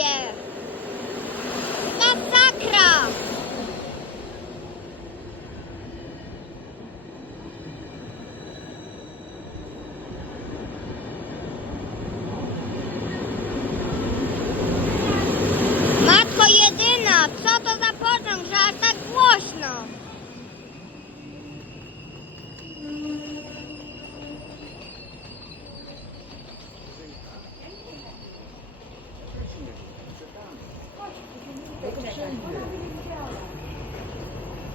Yeah. 我不吃